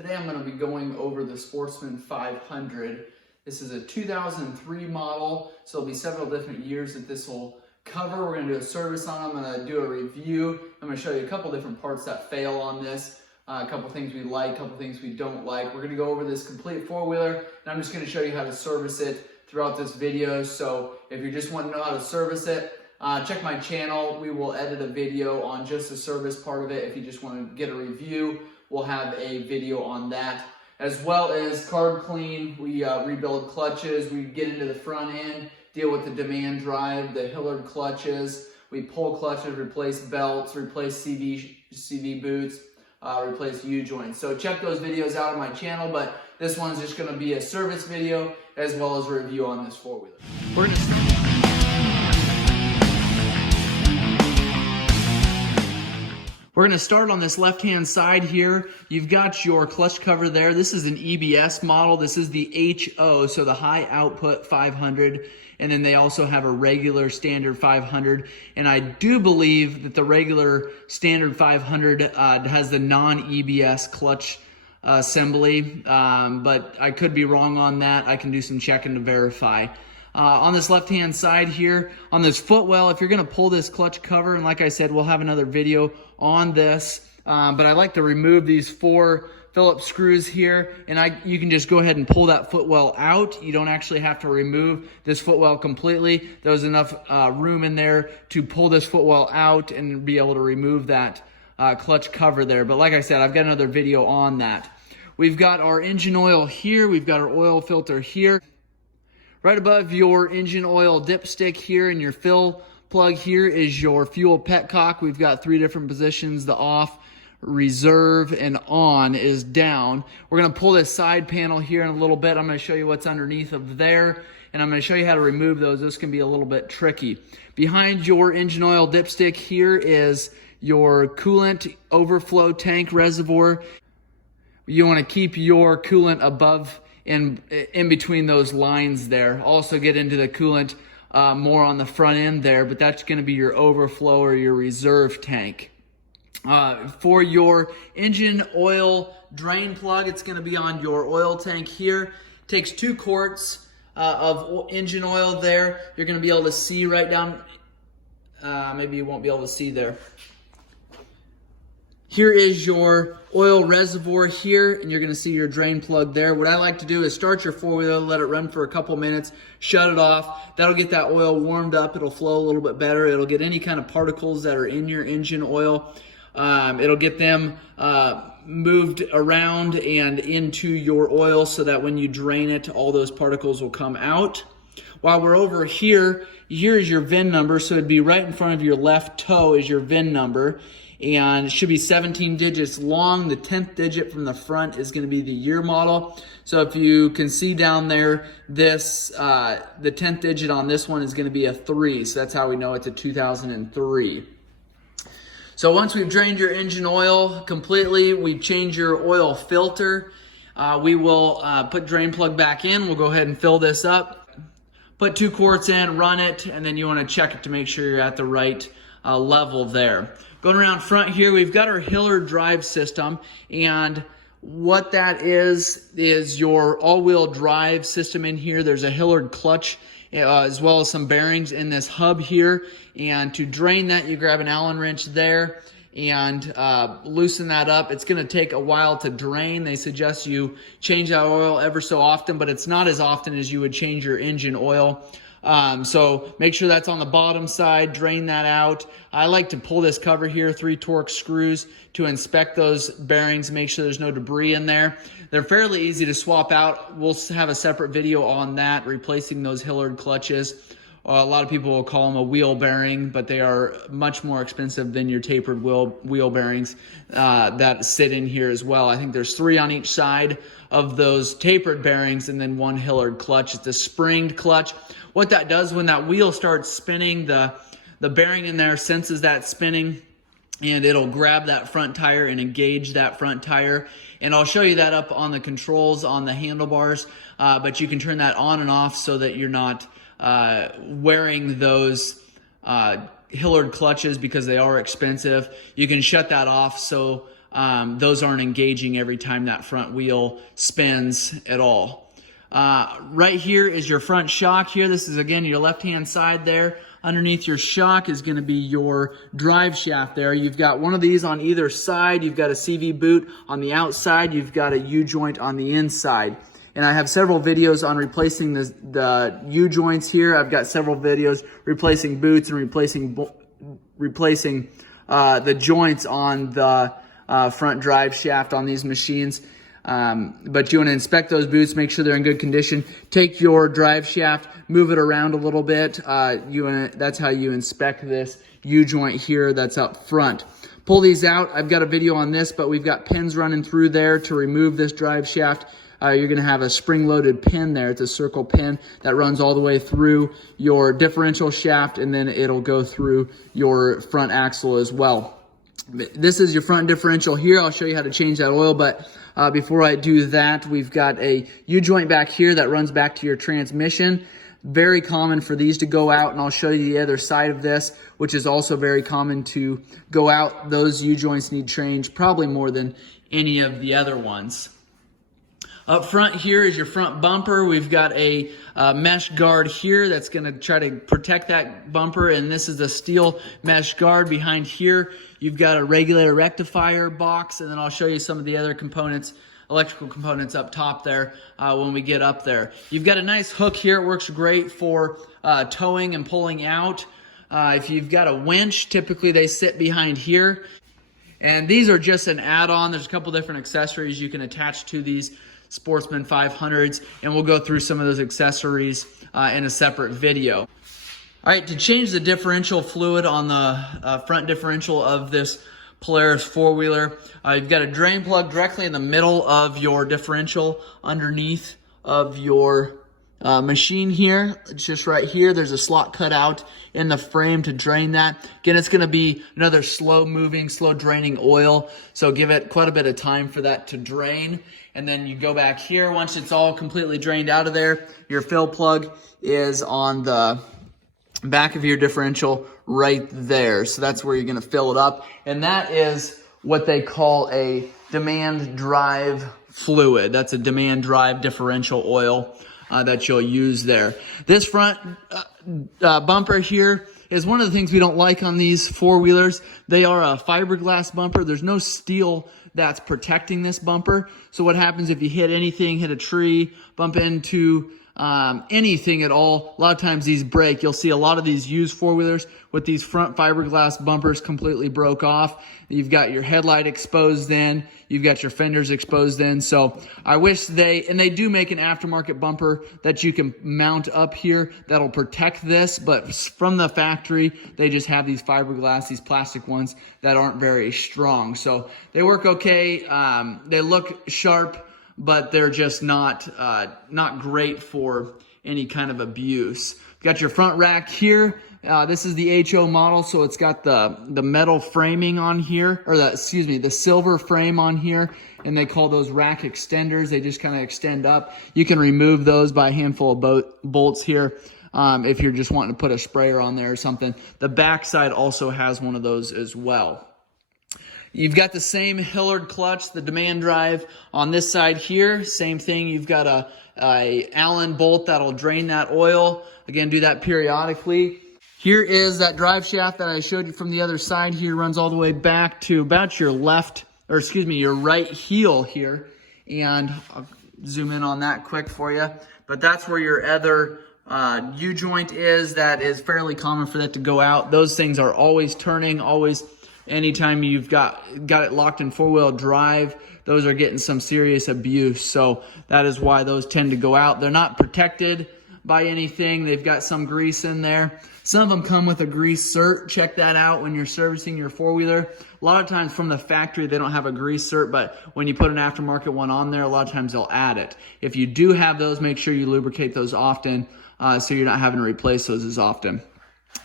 Today I'm going to be going over the Sportsman 500. This is a 2003 model, so there'll be several different years that this will cover. We're going to do a service on it. I'm going to do a review. I'm going to show you a couple different parts that fail on this, a couple things we like, a couple things we don't like. We're going to go over this complete four-wheeler, and I'm just going to show you how to service it throughout this video. So if you just want to know how to service it, check my channel. We will edit a video on just the service part of it. If you just want to get a review, we'll have a video on that, as well as carb clean. We rebuild clutches. We get into the front end, deal with the demand drive, the Hillard clutches. We pull clutches, replace belts, replace CV boots, replace U-joints. So check those videos out on my channel, but this one's just going to be a service video as well as a review on this four-wheeler. We're going to start on this left-hand side here. You've got your clutch cover there. This is an EBS model. This is the HO, so the high output 500. And then they also have a regular standard 500. And I do believe that the regular standard 500 has the non-EBS clutch assembly, but I could be wrong on that. I can do some checking to verify. On this left-hand side here, on this footwell, if you're going to pull this clutch cover, and like I said, we'll have another video on this, but I like to remove these 4 Phillips screws here, and you can just go ahead and pull that footwell out. You don't actually have to remove this footwell completely. There's enough room in there to pull this footwell out and be able to remove that clutch cover there. But like I said, I've got another video on that. We've got our engine oil here. We've got our oil filter here. Right above your engine oil dipstick here and your fill plug here is your fuel petcock. We've got 3 different positions. The off, reserve, and on is down. We're going to pull this side panel here in a little bit. I'm going to show you what's underneath of there, and I'm going to show you how to remove those. This can be a little bit tricky. Behind your engine oil dipstick here is your coolant overflow tank reservoir. You want to keep your coolant above in between those lines there. Also get into the coolant more on the front end there, but that's going to be your overflow or your reserve tank. For your engine oil drain plug, it's going to be on your oil tank here. It takes 2 quarts of engine oil there. You're going to be able to see right down, maybe you won't be able to see there. Here is your oil reservoir here, and you're going to see your drain plug there. What I like to do is start your four-wheeler, let it run for a couple minutes, shut it off. That'll get that oil warmed up. It'll flow a little bit better. It'll get any kind of particles that are in your engine oil. It'll get them moved around and into your oil so that when you drain it, all those particles will come out. While we're over here, here's your VIN number. So it'd be right in front of your left toe is your VIN number. And it should be 17 digits long. The 10th digit from the front is going to be the year model. So if you can see down there, this the 10th digit on this one is going to be a 3. So that's how we know it's a 2003. So once we've drained your engine oil completely, we've changed your oil filter. We will put drain plug back in. We'll go ahead and fill this up. Put 2 quarts in, run it, and then you want to check it to make sure you're at the right level there. Going around front here, we've got our Hillard drive system, and what that is your all-wheel drive system in here. There's a Hillard clutch as well as some bearings in this hub here, and to drain that, you grab an Allen wrench there and loosen that up. It's going to take a while to drain. They suggest you change that oil ever so often, but it's not as often as you would change your engine oil. So make sure that's on the bottom side, drain that out. I like to pull this cover here, 3 Torx screws to inspect those bearings, make sure there's no debris in there. They're fairly easy to swap out. We'll have a separate video on that, replacing those Hillard clutches. A lot of people will call them a wheel bearing, but they are much more expensive than your tapered wheel bearings that sit in here as well. I think there's 3 on each side of those tapered bearings and then 1 Hillard clutch. It's a springed clutch. What that does when that wheel starts spinning, the bearing in there senses that spinning, and it'll grab that front tire and engage that front tire. And I'll show you that up on the controls on the handlebars, but you can turn that on and off so that you're not wearing those Hillard clutches because they are expensive. You can shut that off so those aren't engaging every time that front wheel spins at all. Right here is your front shock here. This is, again, your left-hand side there. Underneath your shock is going to be your drive shaft there. You've got one of these on either side. You've got a CV boot on the outside. You've got a U-joint on the inside. And I have several videos on replacing the U-joints here. I've got several videos replacing boots and replacing the joints on the front drive shaft on these machines. But you want to inspect those boots, make sure they're in good condition. Take your drive shaft, move it around a little bit. That's how you inspect this U-joint here that's up front. Pull these out. I've got a video on this, but we've got pins running through there to remove this drive shaft. You're going to have a spring-loaded pin there. It's a circle pin that runs all the way through your differential shaft, and then it'll go through your front axle as well. This is your front differential here. I'll show you how to change that oil, but before I do that, we've got a U-joint back here that runs back to your transmission. Very common for these to go out, and I'll show you the other side of this, which is also very common to go out. Those U-joints need change probably more than any of the other ones. Up front here is your front bumper. We've got a mesh guard here that's going to try to protect that bumper, and this is a steel mesh guard. Behind here, you've got a regulator rectifier box, and then I'll show you some of the other components, electrical components up top there when we get up there. You've got a nice hook here. It works great for towing and pulling out. If you've got a winch, typically they sit behind here. And these are just an add-on. There's a couple different accessories you can attach to these Sportsman 500s, and we'll go through some of those accessories in a separate video. All right, to change the differential fluid on the front differential of this Polaris four-wheeler, you've got a drain plug directly in the middle of your differential underneath of your machine here. It's just right here. There's a slot cut out in the frame to drain that. Again, it's going to be another slow-moving, slow-draining oil, so give it quite a bit of time for that to drain. And then you go back here. Once it's all completely drained out of there, your fill plug is on the back of your differential right there. So that's where you're going to fill it up. And that is what they call a demand drive fluid. That's a demand drive differential oil that you'll use there. This front bumper here is one of the things we don't like on these four-wheelers. They are a fiberglass bumper. There's no steel that's protecting this bumper. So what happens if you hit anything, hit a tree, bump into anything at all, a lot of times these break. You'll see a lot of these used four-wheelers with these front fiberglass bumpers completely broke off. You've got your headlight exposed in, you've got your fenders exposed in. So I wish they do make an aftermarket bumper that you can mount up here that'll protect this, but from the factory, they just have these fiberglass, these plastic ones that aren't very strong. So they work okay, they look sharp, but they're just not great for any kind of abuse. Got your front rack here. This is the HO model, so it's got the metal framing on here, or the silver frame on here, and they call those rack extenders. They just kind of extend up. You can remove those by a handful of bolts here if you're just wanting to put a sprayer on there or something. The back side also has one of those as well. You've got the same Hillard clutch, the demand drive on this side here. Same thing, you've got a Allen bolt that'll drain that oil. Again, do that periodically. Here is that drive shaft that I showed you from the other side here. Runs all the way back to about your your right heel here. And I'll zoom in on that quick for you. But that's where your other U-joint is. That is fairly common for that to go out. Those things are always turning, always. Anytime you've got it locked in four-wheel drive, those are getting some serious abuse. So that is why those tend to go out. They're not protected by anything. They've got some grease in there. Some of them come with a grease cert. Check that out when you're servicing your four-wheeler. A lot of times from the factory, they don't have a grease cert, but when you put an aftermarket one on there, a lot of times they'll add it. If you do have those, make sure you lubricate those often so you're not having to replace those as often.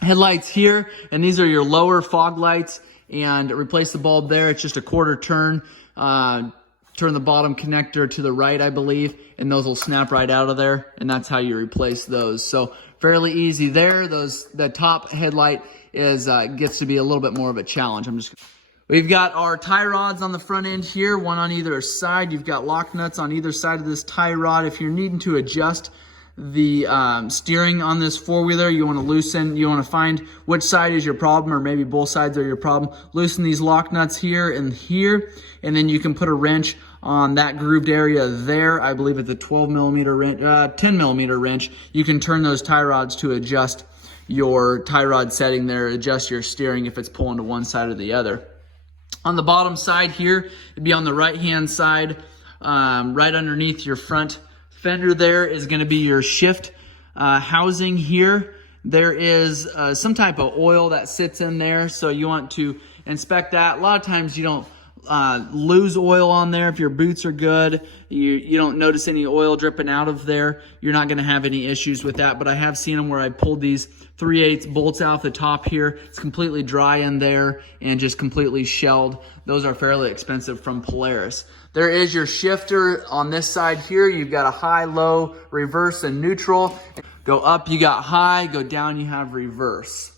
Headlights here, and these are your lower fog lights. And replace the bulb there. It's just a quarter turn. Turn the bottom connector to the right, I believe, and those will snap right out of there, and that's how you replace those. So fairly easy there. The top headlight is gets to be a little bit more of a challenge. We've got our tie rods on the front end here, one on either side. You've got lock nuts on either side of this tie rod. If you're needing to adjust the steering on this four-wheeler, you want to loosen, you want to find which side is your problem, or maybe both sides are your problem. Loosen these lock nuts here, and then you can put a wrench on that grooved area there. I believe it's a 12 millimeter wrench, 10 millimeter wrench. You can turn those tie rods to adjust your tie rod setting there, adjust your steering if it's pulling to one side or the other. On the bottom side here, it'd be on the right-hand side, right underneath your front fender there is going to be your shift housing here. There is some type of oil that sits in there, so you want to inspect that. A lot of times you don't lose oil on there. If your boots are good, you don't notice any oil dripping out of there, you're not going to have any issues with that. But I have seen them where I pulled these 3/8 bolts out the top here. It's completely dry in there and just completely shelled. Those are fairly expensive from Polaris. There is your shifter on this side here. You've got a high, low, reverse, and neutral. Go up, you got high. Go down, you have reverse.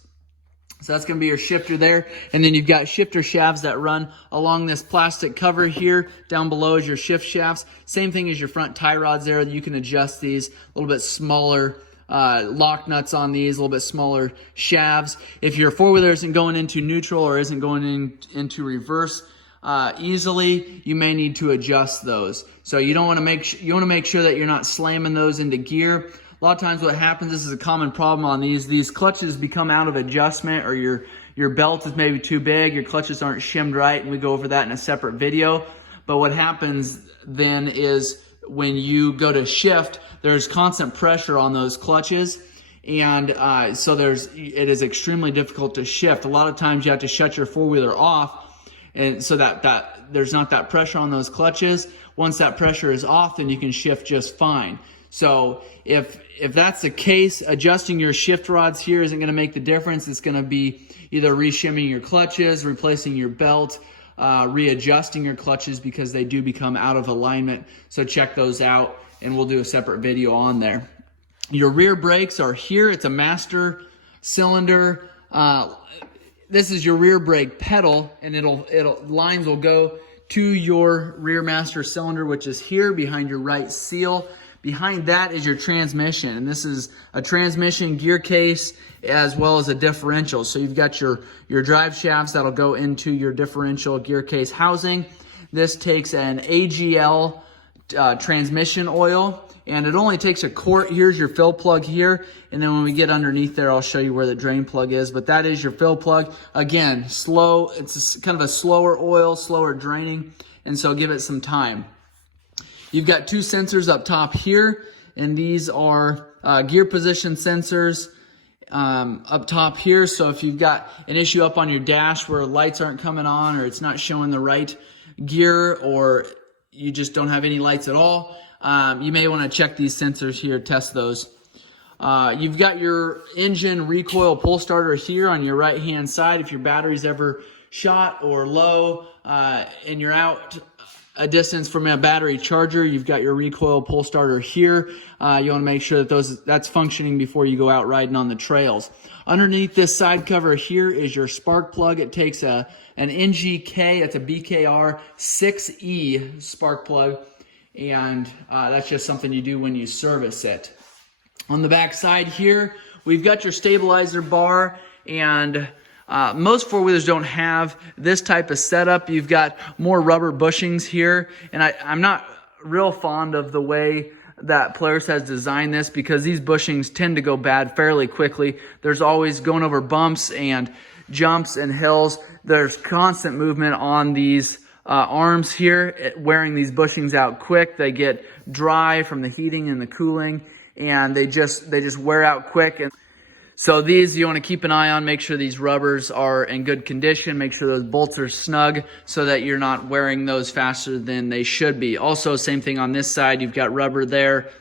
So that's going to be your shifter there. And then you've got shifter shafts that run along this plastic cover here. Down below is your shift shafts. Same thing as your front tie rods there. You can adjust these, a little bit smaller lock nuts on these, a little bit smaller shafts. If your four-wheeler isn't going into neutral or isn't going into reverse easily, you may need to adjust those. So you don't want to you want to make sure that you're not slamming those into gear. A lot of times what happens, this is a common problem on these clutches become out of adjustment, or your belt is maybe too big, your clutches aren't shimmed right, and we go over that in a separate video. But what happens then is when you go to shift, there's constant pressure on those clutches, and so it is extremely difficult to shift. A lot of times you have to shut your four-wheeler off, and so that there's not that pressure on those clutches. Once that pressure is off, then you can shift just fine. So if that's the case, adjusting your shift rods here isn't going to make the difference. It's going to be either re-shimming your clutches, replacing your belt, readjusting your clutches, because they do become out of alignment. So check those out, and we'll do a separate video on there. Your rear brakes are here. It's a master cylinder. This is your rear brake pedal, and lines will go to your rear master cylinder, which is here behind your right seal. Behind that is your transmission, and this is a transmission gear case as well as a differential. So you've got your drive shafts that'll go into your differential gear case housing. This takes an AGL transmission oil, and it only takes a quart. Here's your fill plug here, and then when we get underneath there, I'll show you where the drain plug is. But that is your fill plug. Again, slow. It's kind of a slower oil, slower draining, and so give it some time. You've got two sensors up top here, and these are gear position sensors up top here. So if you've got an issue up on your dash where lights aren't coming on, or it's not showing the right gear, or you just don't have any lights at all, you may want to check these sensors here, test those. You've got your engine recoil pull starter here on your right hand side. If your battery's ever shot or low and you're out a distance from a battery charger, you've got your recoil pull starter here. You want to make sure that that's functioning before you go out riding on the trails. Underneath this side cover here is your spark plug. It takes an NGK, it's a BKR 6E spark plug, and that's just something you do when you service it. On the back side here, we've got your stabilizer bar, and most four-wheelers don't have this type of setup. You've got more rubber bushings here, and I'm not real fond of the way that Polaris has designed this, because these bushings tend to go bad fairly quickly. There's always going over bumps and jumps and hills. There's constant movement on these arms here, wearing these bushings out quick. They get dry from the heating and the cooling, and they just wear out quick. And so these you want to keep an eye on, make sure these rubbers are in good condition, make sure those bolts are snug so that you're not wearing those faster than they should be. Also, same thing on this side, you've got rubber there.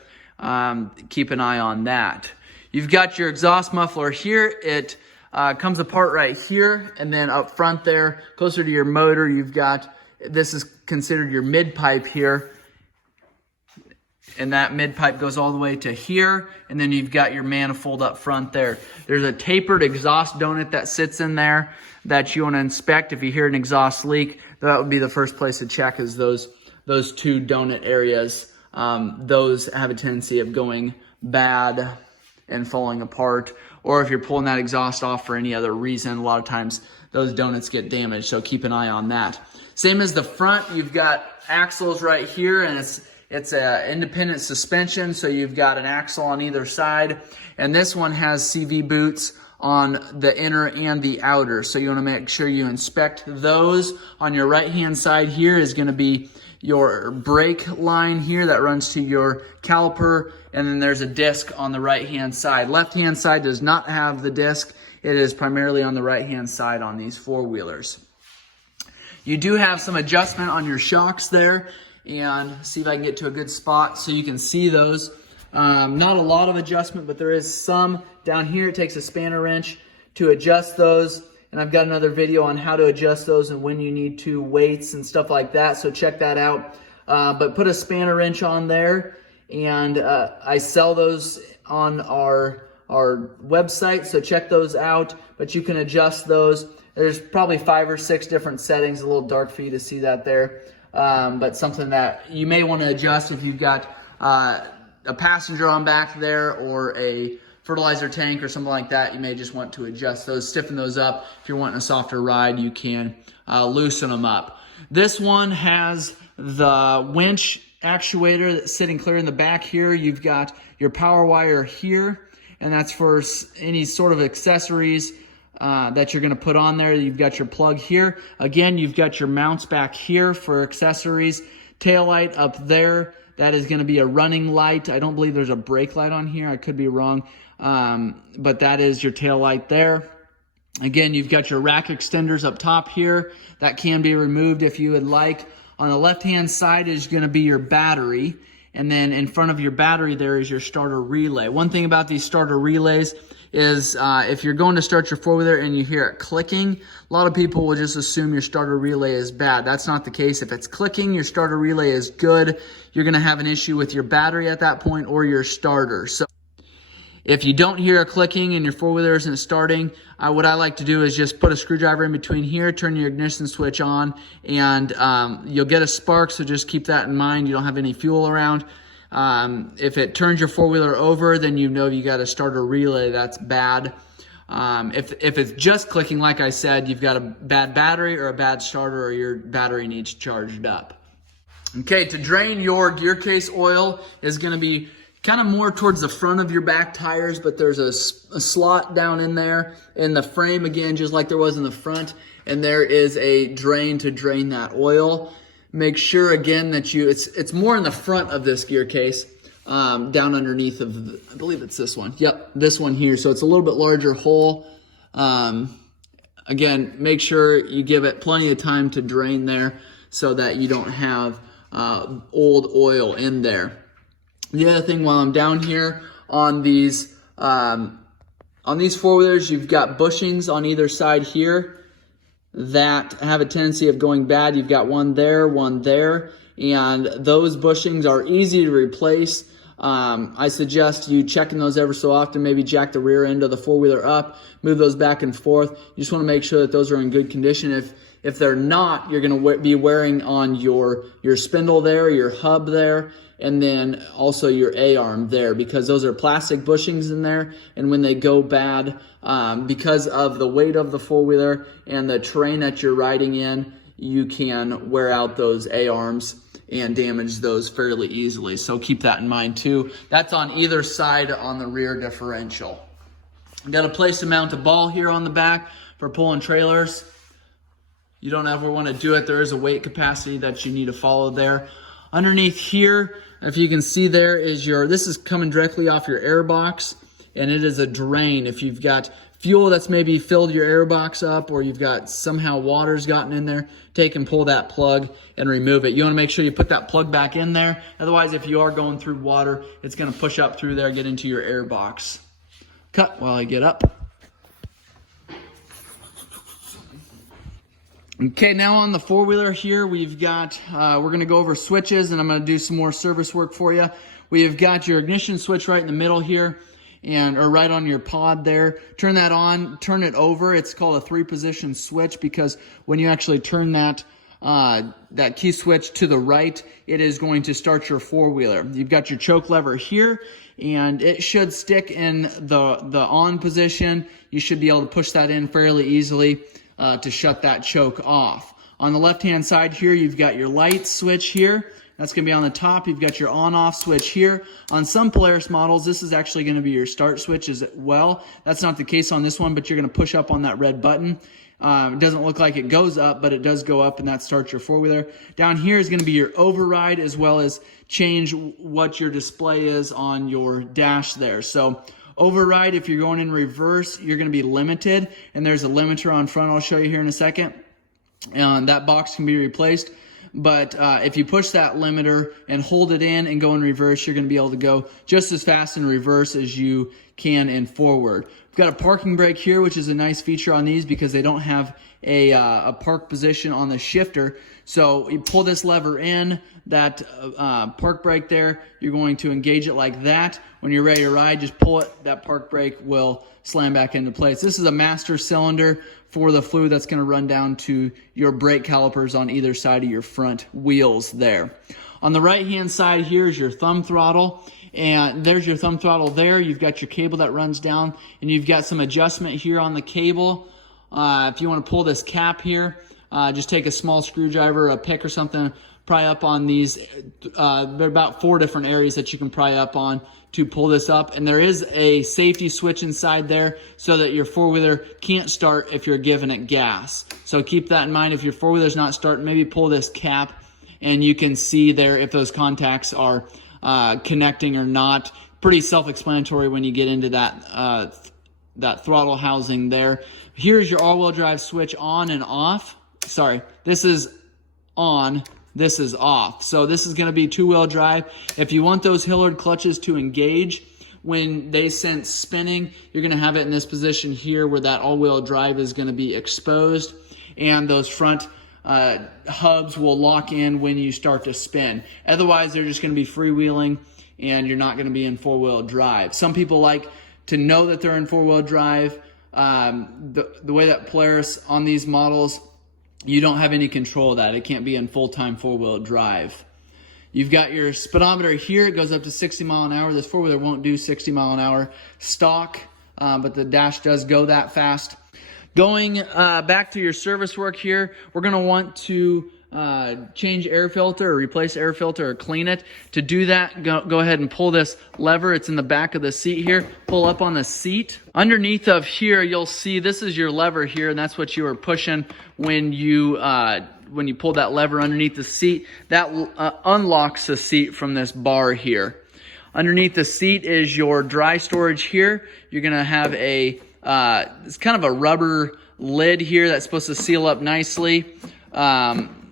Keep an eye on that. You've got your exhaust muffler here. It comes apart right here, and then up front there, closer to your motor, you've got, this is considered your mid pipe here. and that mid pipe goes all the way to here, and then you've got your manifold up front there. There's a tapered exhaust donut that sits in there that you want to inspect. If you hear an exhaust leak, that would be the first place to check, is those two donut areas. Those have a tendency of going bad and falling apart, or if you're pulling that exhaust off for any other reason, a lot of times those donuts get damaged, so keep an eye on that. Same as the front, you've got axles right here, and it's a independent suspension, so you've got an axle on either side, and this one has CV boots on the inner and the outer, so you want to make sure you inspect those. On your right hand side here is going to be your brake line here that runs to your caliper, and then there's a disc on the right hand side. Left hand side does not have the disc. It is primarily on the right hand side on these four-wheelers. You do have some adjustment on your shocks there, and see if I can get to a good spot so you can see those. Not a lot of adjustment, but there is some down here. It takes a spanner wrench to adjust those, and I've got another video on how to adjust those and when you need to weights and stuff like that, so check that out. But put a spanner wrench on there, and I sell those on our website, so check those out, but you can adjust those. There's probably 5 or 6 different settings. A little dark for you to see that there, but something that you may want to adjust if you've got a passenger on back there or a fertilizer tank or something like that. You may just want to adjust those, stiffen those up. If you're wanting a softer ride, you can loosen them up. This one has the winch actuator that's sitting clear in the back here. You've got your power wire here, and that's for any sort of accessories that you're going to put on there. You've got your plug here. Again, you've got your mounts back here for accessories. Tail light up there. That is going to be a running light. I don't believe there's a brake light on here. I could be wrong. But that is your tail light there. Again, you've got your rack extenders up top here. That can be removed if you would like. On the left-hand side is going to be your battery. And then in front of your battery there is your starter relay. One thing about these starter relays is if you're going to start your four-wheeler and you hear it clicking, a lot of people will just assume your starter relay is bad. That's not the case. If it's clicking, your starter relay is good. You're going to have an issue with your battery at that point or your starter. So if you don't hear a clicking and your four-wheeler isn't starting, what I like to do is just put a screwdriver in between here, turn your ignition switch on, and you'll get a spark, so just keep that in mind. You don't have any fuel around. If it turns your four-wheeler over, then you know you got a starter relay that's bad. If it's just clicking, like I said, you've got a bad battery or a bad starter, or your battery needs charged up. Okay, to drain your gear case oil is going to be kind of more towards the front of your back tires, but there's a slot down in there in the frame, again, just like there was in the front, and there is a drain to drain that oil. Make sure again that it's more in the front of this gear case, down underneath of, I believe it's this one. Yep, this one here. So it's a little bit larger hole. Again, make sure you give it plenty of time to drain there so that you don't have old oil in there. The other thing, while I'm down here on these four-wheelers, you've got bushings on either side here that have a tendency of going bad. You've got one there, and those bushings are easy to replace. I suggest you checking those ever so often, maybe jack the rear end of the four-wheeler up, move those back and forth. You just want to make sure that those are in good condition. If they're not, you're going to be wearing on your spindle there, your hub there, and then also your A-arm there, because those are plastic bushings in there, and when they go bad, because of the weight of the four-wheeler and the terrain that you're riding in, you can wear out those A-arms and damage those fairly easily. So keep that in mind too. That's on either side on the rear differential. Got a place to mount a ball here on the back for pulling trailers. You don't ever want to do it. There is a weight capacity that you need to follow there. Underneath here, if you can see, there is this is coming directly off your air box, and it is a drain. If you've got fuel that's maybe filled your air box up, or you've got somehow water's gotten in there, take and pull that plug and remove it. You want to make sure you put that plug back in there. Otherwise, if you are going through water, it's going to push up through there, get into your air box. Cut while I get up. Okay, now on the four-wheeler here, we've got, we're gonna go over switches, and I'm gonna do some more service work for you. We've got your ignition switch right in the middle here, or right on your pod there. Turn that on, turn it over. It's called a 3-position switch because when you actually turn that key switch to the right, it is going to start your four-wheeler. You've got your choke lever here, and it should stick in the on position. You should be able to push that in fairly easily to shut that choke off. On the left-hand side here, you've got your light switch here. That's going to be on the top. You've got your on-off switch here. On some Polaris models, this is actually going to be your start switch as well. That's not the case on this one, but you're going to push up on that red button. It doesn't look like it goes up, but it does go up, and that starts your four-wheeler. Down here is going to be your override, as well as change what your display is on your dash there. So override, if you're going in reverse, you're going to be limited, and there's a limiter on front I'll show you here in a second. That box can be replaced. But if you push that limiter and hold it in and go in reverse, you're going to be able to go just as fast in reverse as you can in forward. We've got a parking brake here, which is a nice feature on these because they don't have a park position on the shifter. So you pull this lever in, that park brake there, you're going to engage it like that. When you're ready to ride, just pull it, that park brake will slam back into place. This is a master cylinder for the fluid that's going to run down to your brake calipers on either side of your front wheels there. On the right hand side here is your thumb throttle, and there's your thumb throttle there. You've got your cable that runs down, and you've got some adjustment here on the cable. If you want to pull this cap here, just take a small screwdriver, a pick or something, pry up on these. There are about 4 different areas that you can pry up on to pull this up, and there is a safety switch inside there so that your four-wheeler can't start if you're giving it gas. So keep that in mind. If your four-wheeler's not starting, maybe pull this cap, and you can see there if those contacts are connecting or not. Pretty self-explanatory when you get into that throttle housing there. Here's your all-wheel drive switch on and off. Sorry, this is on. This is off. So this is going to be two-wheel drive. If you want those Hillard clutches to engage when they sense spinning, you're going to have it in this position here where that all-wheel drive is going to be exposed, and those front hubs will lock in when you start to spin. Otherwise, they're just going to be freewheeling, and you're not going to be in four-wheel drive. Some people like to know that they're in four-wheel drive. The way that Polaris on these models, you don't have any control of that. It can't be in full-time four-wheel drive. You've got your speedometer here. It goes up to 60 mile an hour. This four-wheeler won't do 60 mile an hour stock, but the dash does go that fast. Going back to your service work here, we're going to want to change air filter or replace air filter or clean it. To do that, go ahead and pull this lever. It's in the back of the seat here. Pull up on the seat. Underneath of here, you'll see this is your lever here, and that's what you were pushing when you pulled that lever underneath the seat. That unlocks the seat from this bar here. Underneath the seat is your dry storage here. You're going to have it's kind of a rubber lid here that's supposed to seal up nicely.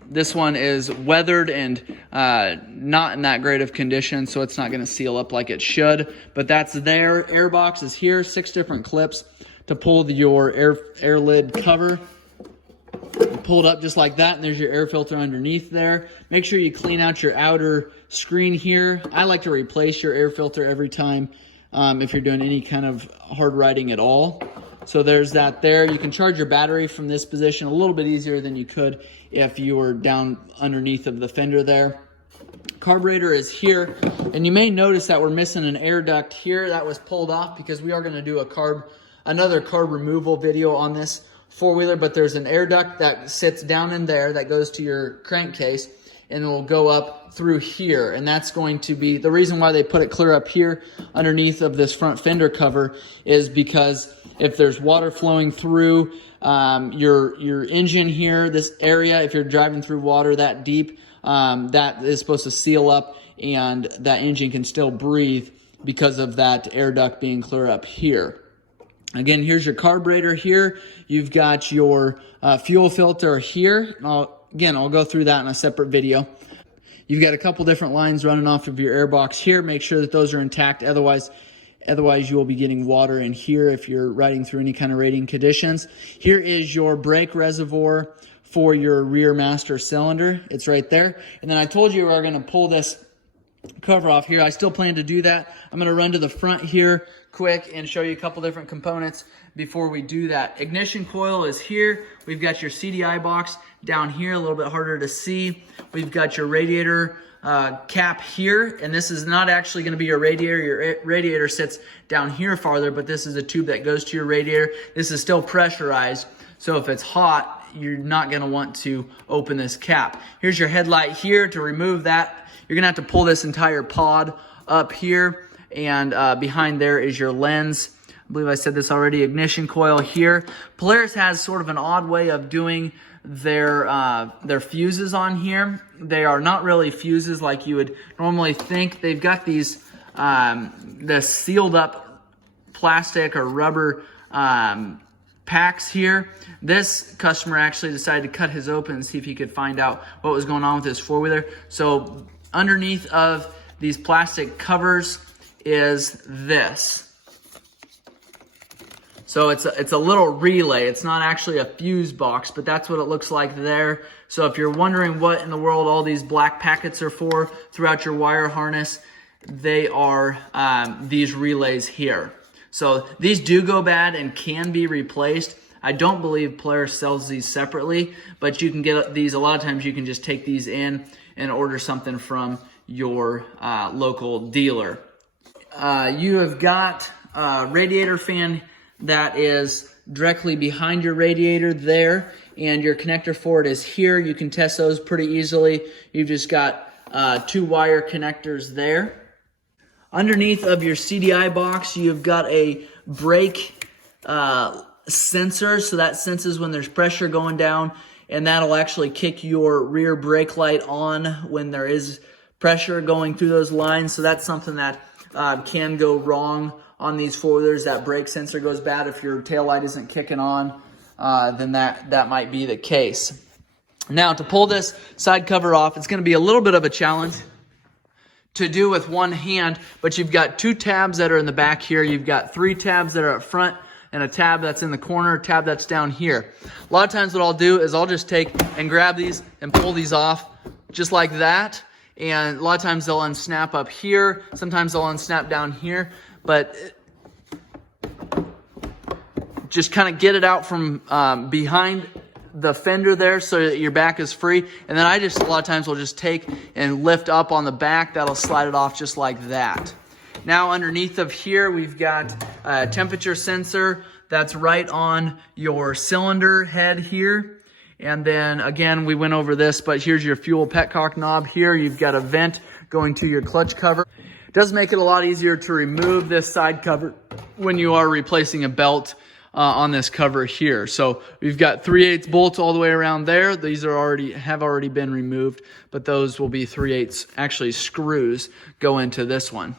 This one is weathered and not in that great of condition, so it's not going to seal up like it should. But that's there. Air box is here. 6 different clips to pull your air lid cover. Pull it up just like that, and there's your air filter underneath there. Make sure you clean out your outer screen here. I like to replace your air filter every time if you're doing any kind of hard riding at all. So there's that there. You can charge your battery from this position a little bit easier than you could if you were down underneath of the fender there. Carburetor is here, and you may notice that we're missing an air duct here. That was pulled off because we are going to do another carb removal video on this four-wheeler, but there's an air duct that sits down in there that goes to your crankcase, and it will go up through here, and that's going to be the reason why they put it clear up here underneath of this front fender cover, is because if there's water flowing through your engine here, this area, if you're driving through water that deep, that is supposed to seal up, and that engine can still breathe because of that air duct being clear up here. Again, here's your carburetor here. You've got your fuel filter here. I'll go through that in a separate video. You've got a couple different lines running off of your air box here. Make sure that those are intact. Otherwise you will be getting water in here if you're riding through any kind of radiating conditions. Here is your brake reservoir for your rear master cylinder. It's right there. And then I told you we were going to pull this cover off here. I still plan to do that. I'm going to run to the front here quick and show you a couple different components before we do that. Ignition coil is here. We've got your CDI box down here, a little bit harder to see. We've got your radiator cap here, and this is not actually going to be your radiator. Your radiator sits down here farther, but this is a tube that goes to your radiator. This is still pressurized, so if it's hot, you're not going to want to open this cap. Here's your headlight here. To remove that, you're going to have to pull this entire pod up here, and behind there is your lens. I believe I said this already. Ignition coil here. Polaris has sort of an odd way of doing their fuses on here. They are not really fuses like you would normally think. They've got these the sealed up plastic or rubber packs here. This customer actually decided to cut his open and see if he could find out what was going on with his four-wheeler. So underneath of these plastic covers is this. So it's a little relay. It's not actually a fuse box, but that's what it looks like there. So if you're wondering what in the world all these black packets are for throughout your wire harness, they are these relays here. So these do go bad and can be replaced. I don't believe Polaris sells these separately, but you can get these. A lot of times you can just take these in and order something from your local dealer. You have got a radiator fan that is directly behind your radiator there, and your connector for it is here. You can test those pretty easily. You've just got 2 wire connectors there. Underneath of your CDI box, you've got a brake sensor, so that senses when there's pressure going down, and that'll actually kick your rear brake light on when there is pressure going through those lines. So that's something that can go wrong on these four-wheelers. That brake sensor goes bad. If your tail light isn't kicking on, then that might be the case. Now, to pull this side cover off, it's going to be a little bit of a challenge to do with one hand, but you've got 2 tabs that are in the back here. You've got 3 tabs that are up front and a tab that's in the corner, a tab that's down here. A lot of times what I'll do is I'll just take and grab these and pull these off just like that. And a lot of times they'll unsnap up here. Sometimes they'll unsnap down here. But just kind of get it out from behind the fender there so that your back is free. And then a lot of times will just take and lift up on the back. That'll slide it off just like that. Now underneath of here, we've got a temperature sensor that's right on your cylinder head here. And then again, we went over this, but here's your fuel petcock knob here. You've got a vent going to your clutch cover. It does make it a lot easier to remove this side cover when you are replacing a belt on this cover here. So we've got 3/8 bolts all the way around there. These have already been removed, but those will be 3/8 actually screws go into this one.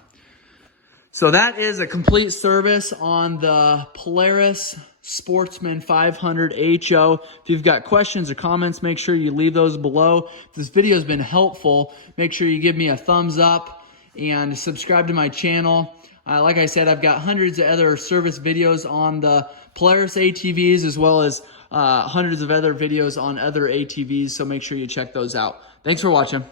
So that is a complete service on the Polaris Sportsman 500 HO. If you've got questions or comments, make sure you leave those below. If this video has been helpful, make sure you give me a thumbs up and subscribe to my channel. Like I said, I've got hundreds of other service videos on the Polaris ATVs, as well as hundreds of other videos on other ATVs, so make sure you check those out. Thanks for watching.